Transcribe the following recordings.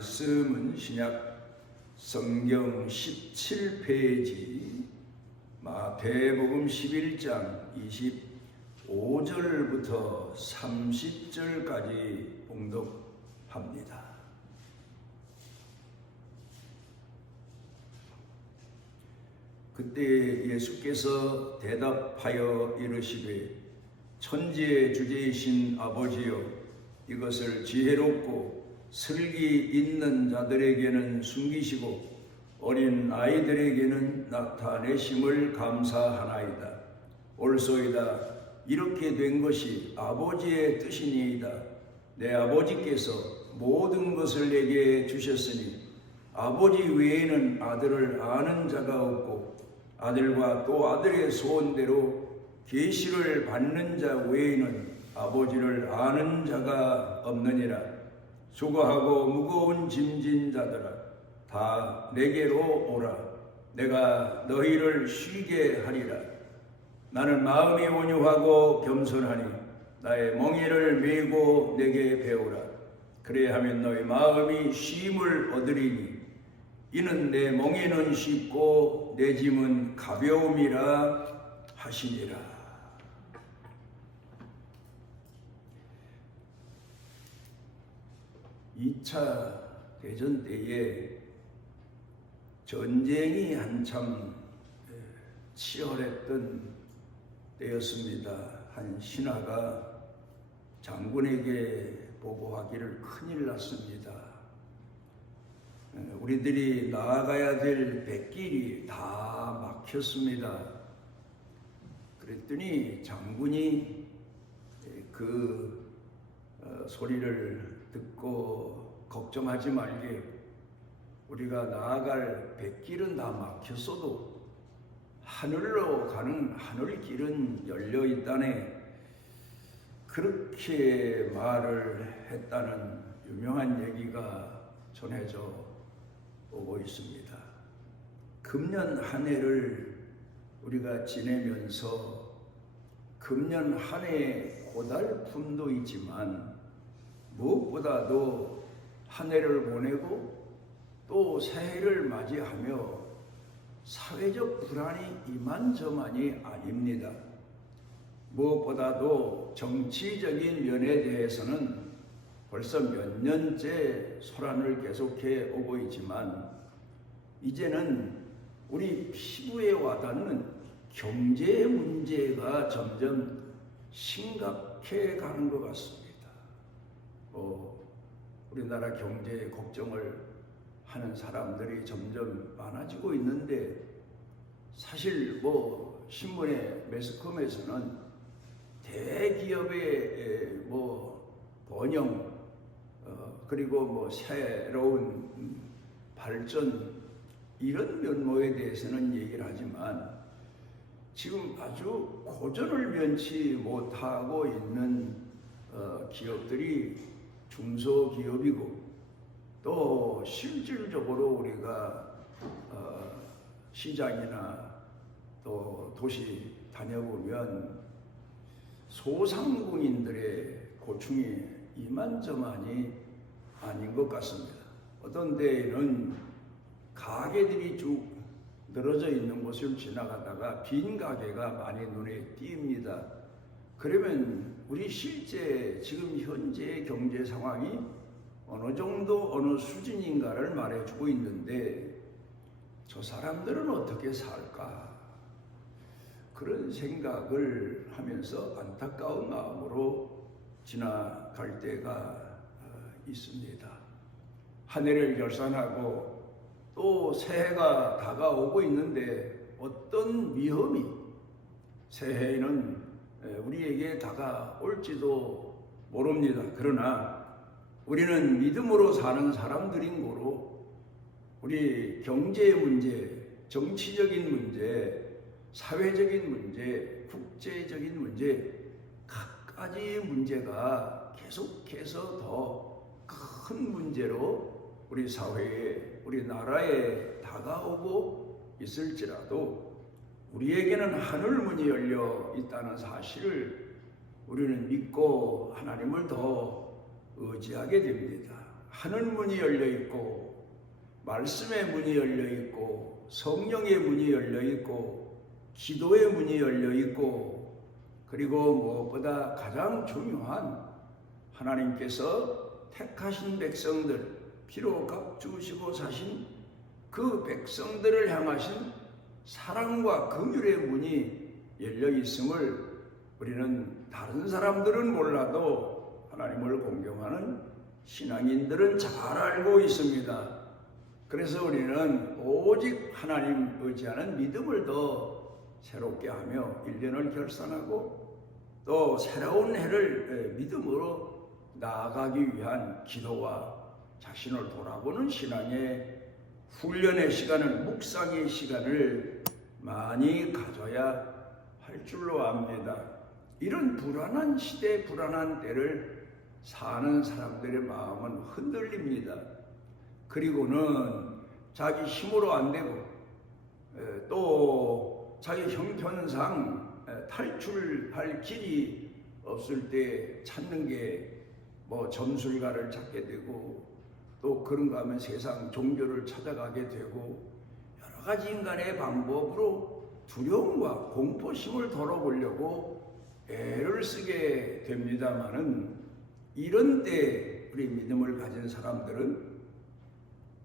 말씀은 신약 성경 17페이지 마태복음 11장 25절부터 30절까지 봉독합니다. 그때 예수께서 대답하여 이르시되 천지의 주제이신 아버지여, 이것을 지혜롭고 슬기 있는 자들에게는 숨기시고 어린 아이들에게는 나타내심을 감사하나이다. 옳소이다. 이렇게 된 것이 아버지의 뜻이니이다. 내 아버지께서 모든 것을 내게 주셨으니 아버지 외에는 아들을 아는 자가 없고 아들과 또 아들의 소원대로 계시를 받는 자 외에는 아버지를 아는 자가 없느니라. 수고하고 무거운 짐진 자들아, 다 내게로 오라. 내가 너희를 쉬게 하리라. 나는 마음이 온유하고 겸손하니 나의 멍에를 메고 내게 배우라. 그래야하면 너희 마음이 쉼을 얻으리니 이는 내 멍에는 쉽고 내 짐은 가벼움이라 하시니라. 2차 대전 때에 전쟁이 한참 치열했던 때였습니다. 한 신하가 장군에게 보고하기를 큰일 났습니다. 우리들이 나아가야 될 백길이 다 막혔습니다. 그랬더니 장군이 그 소리를 듣고 걱정하지 말게, 우리가 나아갈 백길은 다 막혔어도 하늘로 가는 하늘길은 열려 있다네, 그렇게 말을 했다는 유명한 얘기가 전해져 오고 있습니다. 금년 한 해를 우리가 지내면서 금년 한 해의 고달픔도 있지만 무엇보다도 한 해를 보내고 또 새해를 맞이하며 사회적 불안이 이만저만이 아닙니다. 무엇보다도 정치적인 면에 대해서는 벌써 몇 년째 소란을 계속해 오고 있지만 이제는 우리 피부에 와닿는 경제 문제가 점점 심각해 가는 것 같습니다. 우리나라 경제에 걱정을 하는 사람들이 점점 많아지고 있는데, 사실 신문에 매스컴에서는 대기업의 번영 그리고 새로운 발전 이런 면모에 대해서는 얘기를 하지만 지금 아주 고전을 면치 못하고 있는 기업들이 중소기업이고, 또 실질적으로 우리가 시장이나 또 도시 다녀보면 소상공인들의 고충이 이만저만이 아닌 것 같습니다. 어떤 데에는 가게들이 쭉 늘어져 있는 곳을 지나가다가 빈 가게가 많이 눈에 띕니다. 그러면 우리 실제 지금 현재의 경제 상황이 어느 정도 어느 수준인가를 말해주고 있는데, 저 사람들은 어떻게 살까? 그런 생각을 하면서 안타까운 마음으로 지나갈 때가 있습니다. 한 해를 결산하고 또 새해가 다가오고 있는데 어떤 위험이 새해에는 우리에게 다가올지도 모릅니다. 그러나 우리는 믿음으로 사는 사람들인 거로 우리 경제 문제, 정치적인 문제, 사회적인 문제, 국제적인 문제, 각가지 문제가 계속해서 더 큰 문제로 우리 사회에, 우리 나라에 다가오고 있을지라도 우리에게는 하늘문이 열려 있다는 사실을 우리는 믿고 하나님을 더 의지하게 됩니다. 하늘 문이 열려 있고 말씀의 문이 열려 있고 성령의 문이 열려 있고 기도의 문이 열려 있고 그리고 무엇보다 가장 중요한 하나님께서 택하신 백성들 피로 값주시고 사신 그 백성들을 향하신 사랑과 긍휼의 문이 열려 있음을 우리는 다른 사람들은 몰라도 하나님을 공경하는 신앙인들은 잘 알고 있습니다. 그래서 우리는 오직 하나님 의지하는 믿음을 더 새롭게 하며 1년을 결산하고 또 새로운 해를 믿음으로 나아가기 위한 기도와 자신을 돌아보는 신앙의 훈련의 시간을, 묵상의 시간을 많이 가져야 할 줄로 압니다. 이런 불안한 시대, 불안한 때를 사는 사람들의 마음은 흔들립니다. 그리고는 자기 힘으로 안 되고 또 자기 형편상 탈출할 길이 없을 때 찾는 게 뭐 점술가를 찾게 되고 또 그런가 하면 세상 종교를 찾아가게 되고 여러 가지 인간의 방법으로 두려움과 공포심을 덜어보려고 애를 쓰게 됩니다마는 이런 때 우리 믿음을 가진 사람들은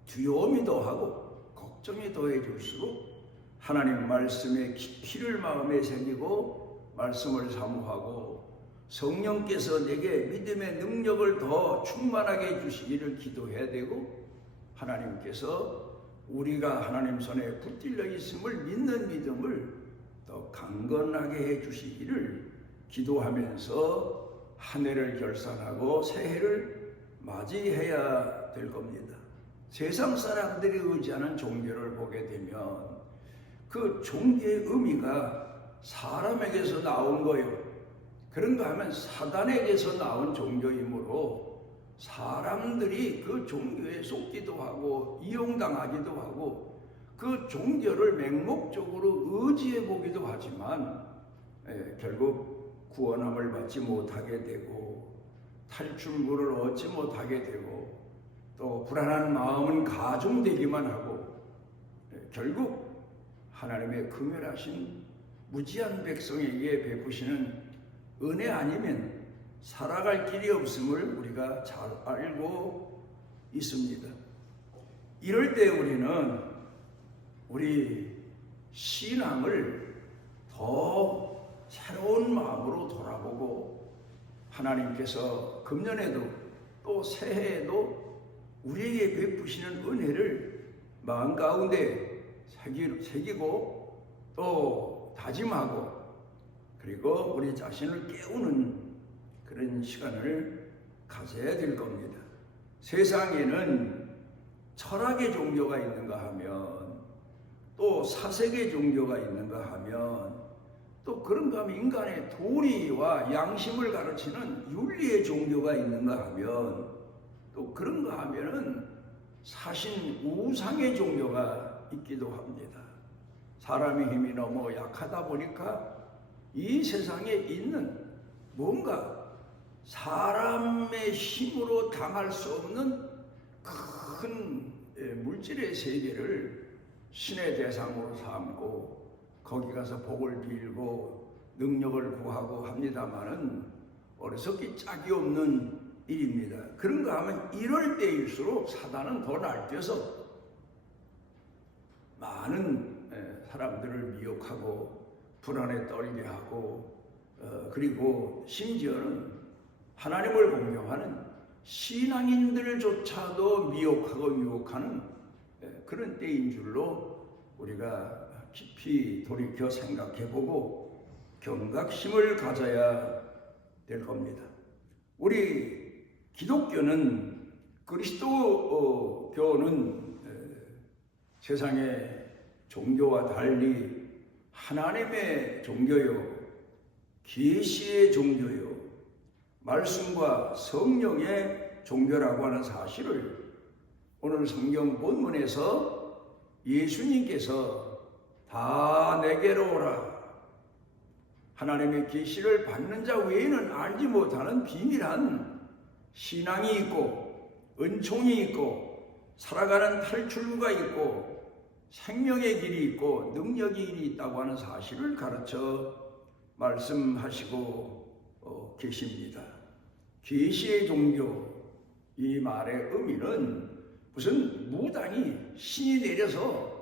두려움이 더하고 걱정이 더해질수록 하나님 말씀에 깊이를 마음에 새기고 말씀을 사모하고 성령께서 내게 믿음의 능력을 더 충만하게 해주시기를 기도해야 되고 하나님께서 우리가 하나님 손에 붙들려 있음을 믿는 믿음을 더 강건하게 해주시기를 기도하면서 한 해를 결산하고 새해를 맞이해야 될 겁니다. 세상 사람들이 의지하는 종교를 보게 되면 그 종교의 의미가 사람에게서 나온 거예요. 그런가 하면 사단에게서 나온 종교이므로 사람들이 그 종교에 속기도 하고 이용당하기도 하고 그 종교를 맹목적으로 의지해 보기도 하지만 결국 구원함을 받지 못하게 되고 탈출구를 얻지 못하게 되고 또 불안한 마음은 가중되기만 하고 결국 하나님의 긍휼하신 무지한 백성에게 베푸시는 은혜 아니면 살아갈 길이 없음을 우리가 잘 알고 있습니다. 이럴 때 우리는 우리 신앙을 더 새로운 마음으로 돌아보고 하나님께서 금년에도 또 새해에도 우리에게 베푸시는 은혜를 마음 가운데 새기고 또 다짐하고 그리고 우리 자신을 깨우는 그런 시간을 가져야 될 겁니다. 세상에는 철학의 종교가 있는가 하면 또 사색의 종교가 있는가 하면 또 그런가 하면 인간의 도리와 양심을 가르치는 윤리의 종교가 있는가 하면 또 그런가 하면은 사신 우상의 종교가 있기도 합니다. 사람의 힘이 너무 약하다 보니까 이 세상에 있는 뭔가 사람의 힘으로 당할 수 없는 큰 물질의 세계를 신의 대상으로 삼고 거기 가서 복을 빌고 능력을 구하고 합니다마는 어리석기 짝이 없는 일입니다. 그런가 하면 이럴 때일수록 사단은 더 날뛰어서 많은 사람들을 미혹하고 불안에 떨게 하고 그리고 심지어는 하나님을 공경하는 신앙인들조차도 미혹하고 유혹하는 그런 때인 줄로 우리가 깊이 돌이켜 생각해보고 경각심을 가져야 될 겁니다. 우리 기독교는 그리스도교는 세상의 종교와 달리 하나님의 종교요, 계시의 종교요, 말씀과 성령의 종교라고 하는 사실을 오늘 성경 본문에서 예수님께서 다 내게로 오라. 하나님의 계시를 받는 자 외에는 알지 못하는 비밀한 신앙이 있고 은총이 있고 살아가는 탈출구가 있고 생명의 길이 있고 능력이 있다고 하는 사실을 가르쳐 말씀하시고 계십니다. 계시의 종교, 이 말의 의미는 무슨 무당이 신이 내려서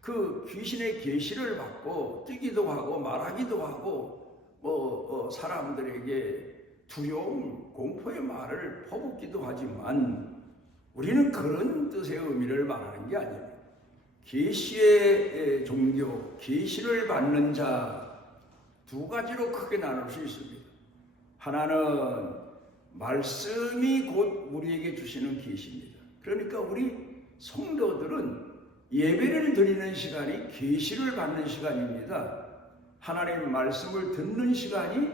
그 귀신의 계시를 받고 뛰기도 하고 말하기도 하고 사람들에게 두려움, 공포의 말을 퍼붓기도 하지만 우리는 그런 뜻의 의미를 말하는 게 아닙니다. 계시의 종교, 계시를 받는 자 두 가지로 크게 나눌 수 있습니다. 하나는 말씀이 곧 우리에게 주시는 계시입니다. 그러니까 우리 성도들은 예배를 드리는 시간이 계시를 받는 시간입니다. 하나님 말씀을 듣는 시간이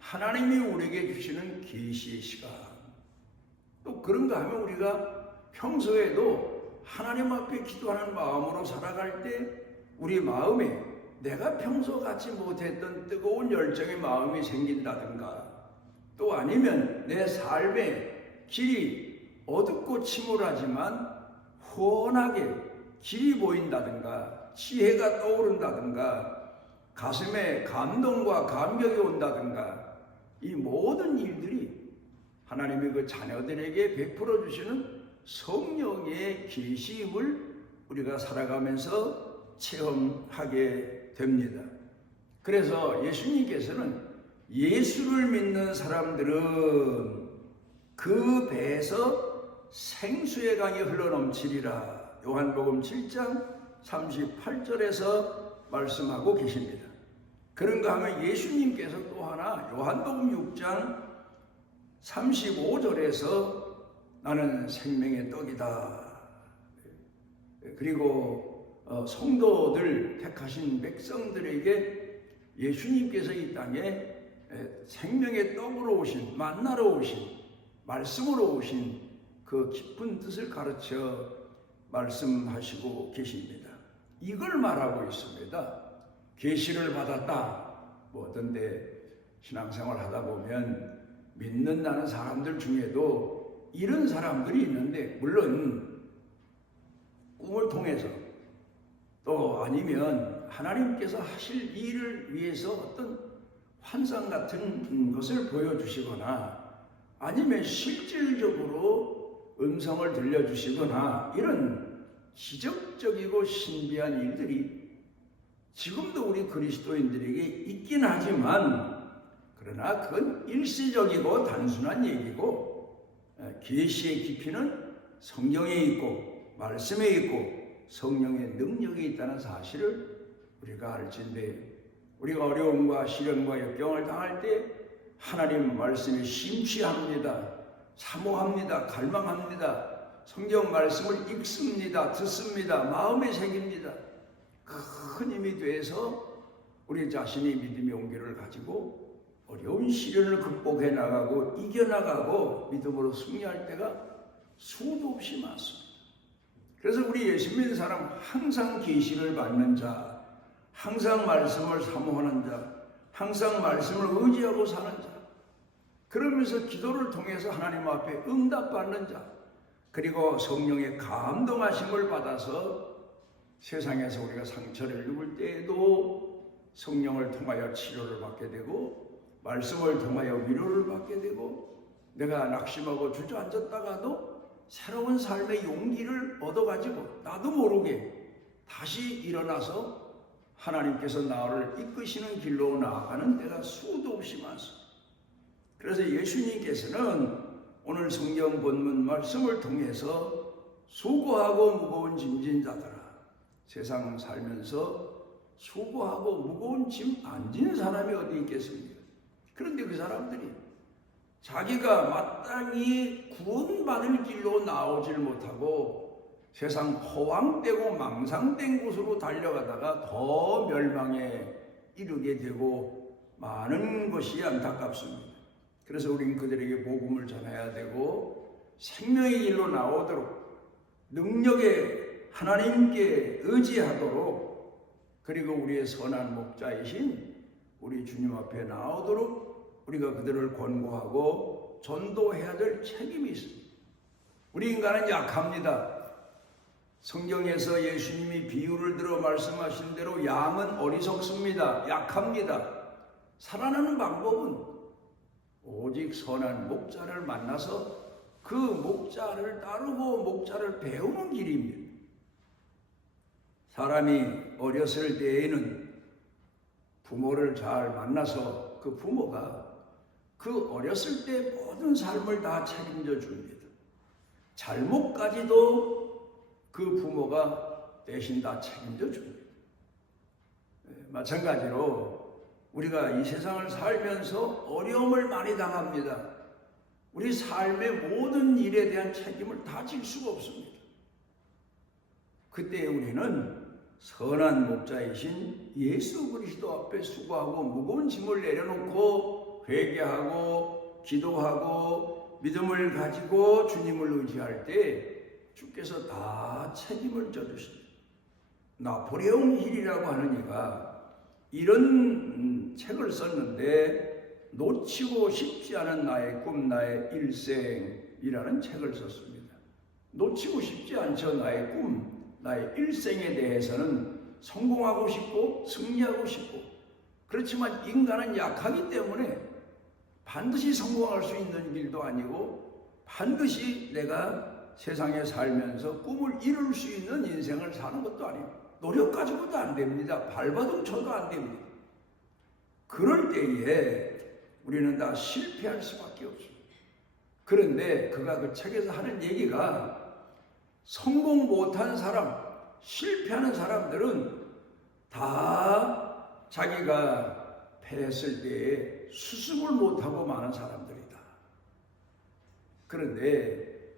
하나님이 우리에게 주시는 계시의 시간. 또 그런가 하면 우리가 평소에도 하나님 앞에 기도하는 마음으로 살아갈 때 우리 마음에 내가 평소 갖지 못했던 뜨거운 열정의 마음이 생긴다든가, 또 아니면 내 삶의 길이 어둡고 침울하지만 훤하게 길이 보인다든가, 지혜가 떠오른다든가, 가슴에 감동과 감격이 온다든가, 이 모든 일들이 하나님이 그 자녀들에게 베풀어 주시는 성령의 계시임을 우리가 살아가면서 체험하게 됩니다. 그래서 예수님께서는 예수를 믿는 사람들은 그 배에서 생수의 강이 흘러넘치리라. 요한복음 7장 38절에서 말씀하고 계십니다. 그런가 하면 예수님께서 또 하나 요한복음 6장 35절에서 나는 생명의 떡이다. 그리고 성도들 택하신 백성들에게 예수님께서 이 땅에 생명의 떡으로 오신, 만나러 오신, 말씀으로 오신 그 깊은 뜻을 가르쳐 말씀하시고 계십니다. 이걸 말하고 있습니다. 계시를 받았다. 어떤데 신앙생활 하다 보면 믿는다는 사람들 중에도 이런 사람들이 있는데, 물론 꿈을 통해서 또 아니면 하나님께서 하실 일을 위해서 어떤 환상 같은 것을 보여주시거나 아니면 실질적으로 음성을 들려주시거나 이런 기적적이고 신비한 일들이 지금도 우리 그리스도인들에게 있긴 하지만, 그러나 그건 일시적이고 단순한 얘기고, 계시의 깊이는 성경에 있고 말씀에 있고 성령의 능력이 있다는 사실을 우리가 알진데, 우리가 어려움과 시련과 역경을 당할 때 하나님 말씀이 심취합니다. 사모합니다. 갈망합니다. 성경 말씀을 읽습니다. 듣습니다. 마음에 새깁니다. 큰 힘이 돼서 우리 자신이 믿음의 온기를 가지고 어려운 시련을 극복해 나가고 이겨나가고 믿음으로 승리할 때가 수도 없이 많습니다. 그래서 우리 예수 믿는 사람 항상 계시를 받는 자, 항상 말씀을 사모하는 자, 항상 말씀을 의지하고 사는 자, 그러면서 기도를 통해서 하나님 앞에 응답받는 자, 그리고 성령의 감동하심을 받아서 세상에서 우리가 상처를 입을 때에도 성령을 통하여 치료를 받게 되고 말씀을 통하여 위로를 받게 되고, 내가 낙심하고 주저앉았다가도 새로운 삶의 용기를 얻어가지고 나도 모르게 다시 일어나서 하나님께서 나를 이끄시는 길로 나아가는 때가 수도 없이 많습니다. 그래서 예수님께서는 오늘 성경 본문 말씀을 통해서 수고하고 무거운 짐진 자들아, 세상 살면서 수고하고 무거운 짐 안 지는 사람이 어디 있겠습니까? 그런데 그 사람들이 자기가 마땅히 구원받을 길로 나오질 못하고 세상 허황되고 망상된 곳으로 달려가다가 더 멸망에 이르게 되고 많은 것이 안타깝습니다. 그래서 우리는 그들에게 복음을 전해야 되고 생명의 길로 나오도록 능력에 하나님께 의지하도록, 그리고 우리의 선한 목자이신 우리 주님 앞에 나오도록 우리가 그들을 권고하고 전도해야 될 책임이 있습니다. 우리 인간은 약합니다. 성경에서 예수님이 비유를 들어 말씀하신 대로 양은 어리석습니다. 약합니다. 살아나는 방법은 오직 선한 목자를 만나서 그 목자를 따르고 목자를 배우는 길입니다. 사람이 어렸을 때에는 부모를 잘 만나서 그 부모가 그 어렸을 때 모든 삶을 다 책임져 줍니다. 잘못까지도 그 부모가 대신 다 책임져 줍니다. 마찬가지로 우리가 이 세상을 살면서 어려움을 많이 당합니다. 우리 삶의 모든 일에 대한 책임을 다 질 수가 없습니다. 그때 우리는 선한 목자이신 예수 그리스도 앞에 수고하고 무거운 짐을 내려놓고 회개하고 기도하고 믿음을 가지고 주님을 의지할 때 주께서 다 책임을 져주십니다. 나폴레옹 힐이라고 하는 이가 이런 책을 썼는데 놓치고 싶지 않은 나의 꿈, 나의 일생이라는 책을 썼습니다. 놓치고 싶지 않죠. 나의 꿈, 나의 일생에 대해서는 성공하고 싶고 승리하고 싶고, 그렇지만 인간은 약하기 때문에 반드시 성공할 수 있는 길도 아니고 반드시 내가 세상에 살면서 꿈을 이룰 수 있는 인생을 사는 것도 아니고 노력 가지고도 안 됩니다. 발버둥 쳐도 안 됩니다. 그럴 때에 우리는 다 실패할 수밖에 없습니다. 그런데 그가 그 책에서 하는 얘기가 성공 못한 사람, 실패하는 사람들은 다 자기가 패했을 때에 수습을 못하고 마는 사람들이다. 그런데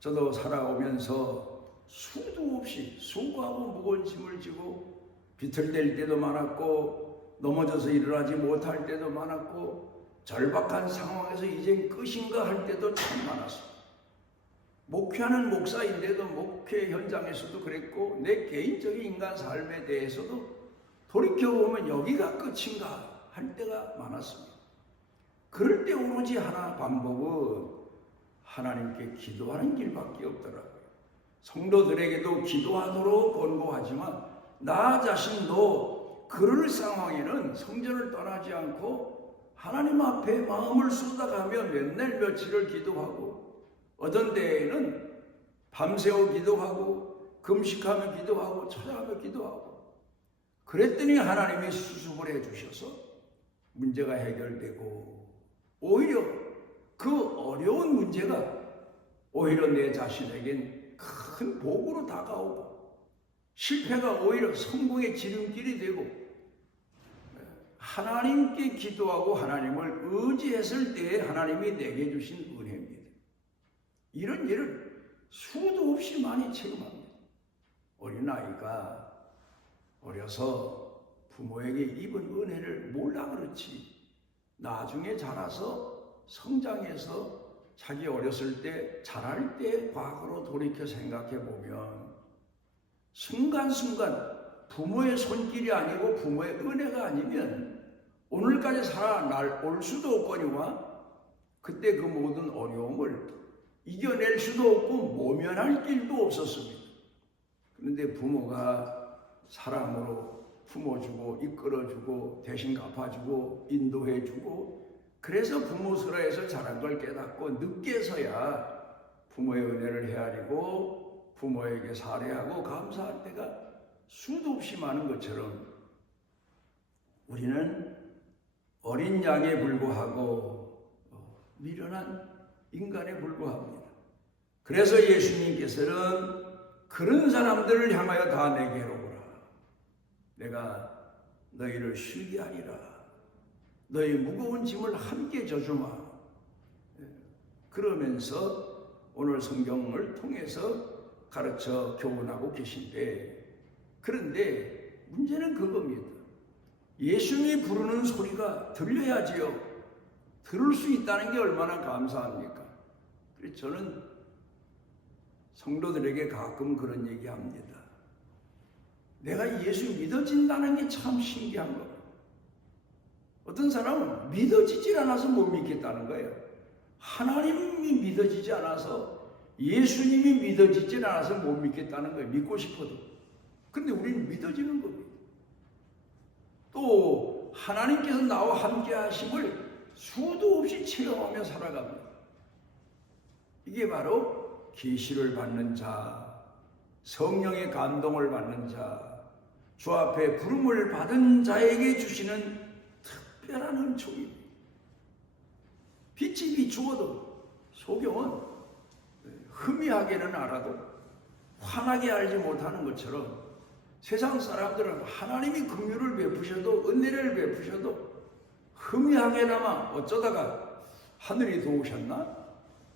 저도 살아오면서 수도 없이 수고하고 무거운 짐을 지고 비틀댈 때도 많았고 넘어져서 일어나지 못할 때도 많았고 절박한 상황에서 이젠 끝인가 할 때도 참 많았습니다. 목회하는 목사인데도 목회 현장에서도 그랬고 내 개인적인 인간 삶에 대해서도 돌이켜보면 여기가 끝인가 할 때가 많았습니다. 그럴 때 오로지 하나 방법은 하나님께 기도하는 길밖에 없더라고요. 성도들에게도 기도하도록 권고하지만 나 자신도 그럴 상황에는 성전을 떠나지 않고 하나님 앞에 마음을 쏟아가며 몇 날 며칠을 기도하고 어떤 때에는 밤새워 기도하고 금식하며 기도하고 찾아가며 기도하고 그랬더니 하나님이 수습을 해주셔서 문제가 해결되고 오히려 그 어려운 문제가 오히려 내 자신에겐 큰 복으로 다가오고 실패가 오히려 성공의 지름길이 되고 하나님께 기도하고 하나님을 의지했을 때에 하나님이 내게 주신 은혜입니다. 이런 일을 수도 없이 많이 체험합니다. 어린아이가 어려서 부모에게 입은 은혜를 몰라 그렇지 나중에 자라서 성장해서 자기 어렸을 때 자랄 때 과거로 돌이켜 생각해 보면 순간순간 부모의 손길이 아니고 부모의 은혜가 아니면 오늘까지 살아올 수도 없거니와 그때 그 모든 어려움을 이겨낼 수도 없고 모면할 길도 없었습니다. 그런데 부모가 사랑으로 품어주고 이끌어주고 대신 갚아주고 인도해주고 그래서 부모스러에서 자란 걸 깨닫고 늦게서야 부모의 은혜를 헤아리고 부모에게 살해하고 감사할 때가 수도 없이 많은 것처럼 우리는 어린 양에 불과하고 미련한 인간에 불과합니다. 그래서 예수님께서는 그런 사람들을 향하여 다 내게로 오라. 내가 너희를 쉬게 하리라. 너희 무거운 짐을 함께 져주마. 그러면서 오늘 성경을 통해서 가르쳐 교훈하고 계신데 그런데 문제는 그겁니다. 예수님이 부르는 소리가 들려야지요. 들을 수 있다는 게 얼마나 감사합니까? 그래서 저는 성도들에게 가끔 그런 얘기합니다. 내가 예수 믿어진다는 게 참 신기한 겁니다. 어떤 사람은 믿어지질 않아서 못 믿겠다는 거예요. 하나님이 믿어지지 않아서 예수님이 믿어지질 않아서 못 믿겠다는 거예요. 믿고 싶어도. 근데 우리는 믿어지는 겁니다. 또 하나님께서 나와 함께 하심을 수도 없이 체험하며 살아갑니다. 이게 바로 계시를 받는 자, 성령의 감동을 받는 자, 주 앞에 부름을 받은 자에게 주시는 특별한 은총입니다. 빛이 비추어도 소경은 희미하게는 알아도 환하게 알지 못하는 것처럼 세상 사람들은 하나님이 긍휼을 베푸셔도 은혜를 베푸셔도 희미하게나마 어쩌다가 하늘이 도우셨나?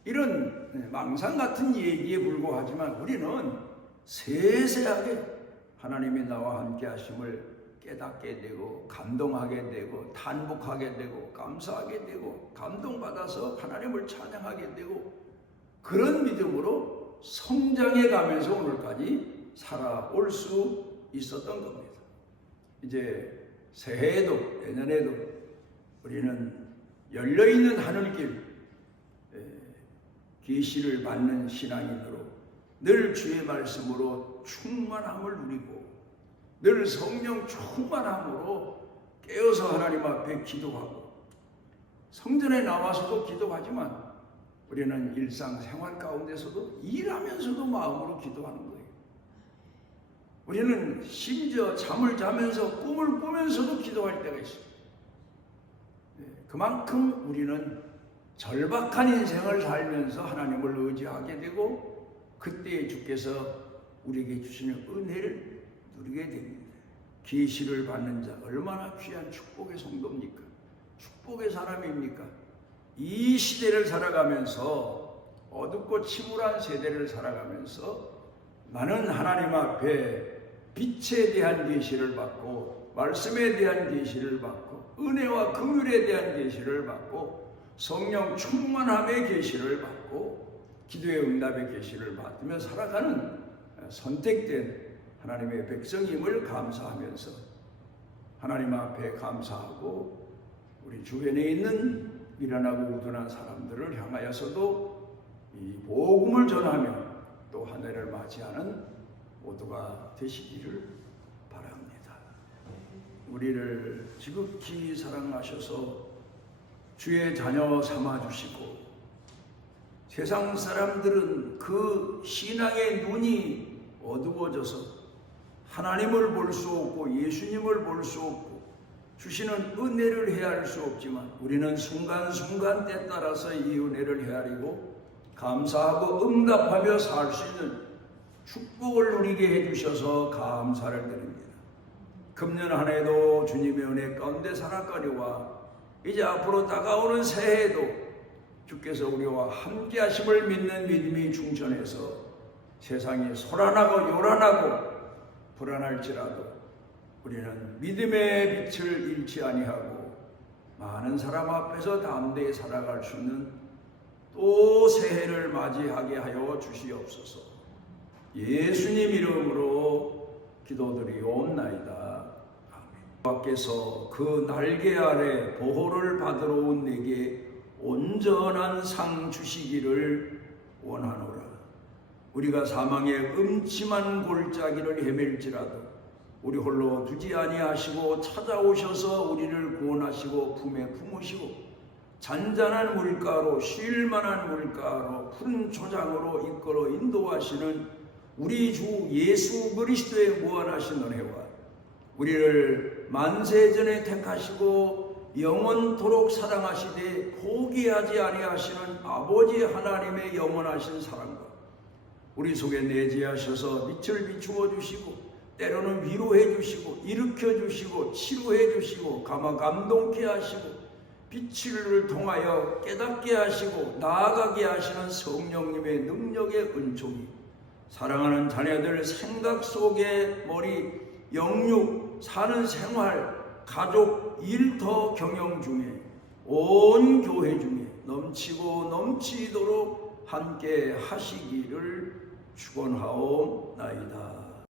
이런 망상 같은 얘기에 불과하지만 우리는 세세하게 하나님이 나와 함께 하심을 깨닫게 되고 감동하게 되고 탄복하게 되고 감사하게 되고 감동받아서 하나님을 찬양하게 되고 그런 믿음으로 성장해 가면서 오늘까지 살아올 수 있었던 겁니다. 이제 새해에도 내년에도 우리는 열려있는 하늘길 계시를 받는 신앙인으로 늘 주의 말씀으로 충만함을 누리고 늘 성령 충만함으로 깨어서 하나님 앞에 기도하고 성전에 나와서도 기도하지만 우리는 일상생활 가운데서도 일하면서도 마음으로 기도하는 거예요. 우리는 심지어 잠을 자면서 꿈을 꾸면서도 기도할 때가 있어요. 그만큼 우리는 절박한 인생을 살면서 하나님을 의지하게 되고 그때 주께서 우리에게 주시는 은혜를 누리게 됩니다. 계시를 받는 자 얼마나 귀한 축복의 성도입니까? 축복의 사람입니까? 이 시대를 살아가면서 어둡고 침울한 세대를 살아가면서 나는 하나님 앞에 빛에 대한 계시를 받고 말씀에 대한 계시를 받고 은혜와 긍휼에 대한 계시를 받고 성령 충만함의 계시를 받고 기도의 응답의 계시를 받으며 살아가는 선택된 하나님의 백성임을 감사하면서 하나님 앞에 감사하고 우리 주변에 있는 미련하고 우둔한 사람들을 향하여서도 이 복음을 전하며 또 한 해를 맞이하는 모두가 되시기를 바랍니다. 우리를 지극히 사랑하셔서 주의 자녀 삼아주시고 세상 사람들은 그 신앙의 눈이 어두워져서 하나님을 볼 수 없고 예수님을 볼 수 없고 주시는 은혜를 헤아릴 수 없지만 우리는 순간순간 때 따라서 이 은혜를 헤아리고 감사하고 응답하며 살 수 있는 축복을 누리게 해주셔서 감사를 드립니다. 금년 한 해도 주님의 은혜 가운데 살아가려와 이제 앞으로 다가오는 새해에도 주께서 우리와 함께 하심을 믿는 믿음이 충천해서 세상이 소란하고 요란하고 불안할지라도 우리는 믿음의 빛을 잃지 아니하고 많은 사람 앞에서 담대히 살아갈 수 있는 또 새해를 맞이하게 하여 주시옵소서. 예수님 이름으로 기도드리옵나이다. 아멘. 주께서 그 날개 아래 보호를 받으러 온 내게 온전한 상 주시기를 원하노라. 우리가 사망의 음침한 골짜기를 헤맬지라도 우리 홀로 두지 아니하시고 찾아오셔서 우리를 구원하시고 품에 품으시고 잔잔한 물가로 쉴만한 물가로 푸른 초장으로 이끌어 인도하시는 우리 주 예수 그리스도의 무한하신 은혜와 우리를 만세전에 택하시고 영원토록 사랑하시되 포기하지 아니하시는 아버지 하나님의 영원하신 사랑과 우리 속에 내재하셔서 빛을 비추어 주시고 때로는 위로해 주시고 일으켜 주시고 치료해 주시고 감동케 하시고 빛을 통하여 깨닫게 하시고 나아가게 하시는 성령님의 능력의 은총이 사랑하는 자녀들 생각 속에 머리 영육 사는 생활 가족 일터 경영 중에 온 교회 중에 넘치고 넘치도록 함께 하시기를 축원하옵나이다.